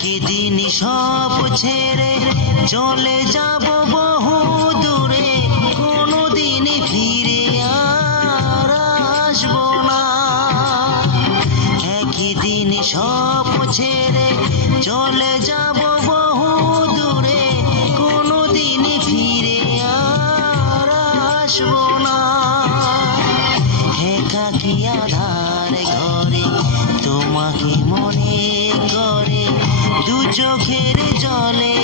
একদিন সব ছেড়ে চলে যাব বহু দূরে, কোনোদিন ফিরে আর আসবো না। একদিন সব ছেড়ে চলে যাব বহু দূরে, কোনোদিন ফিরে আর আসবো না। একাকী আধার ঘরে তোমাকে মনে করে দু চোখের জলে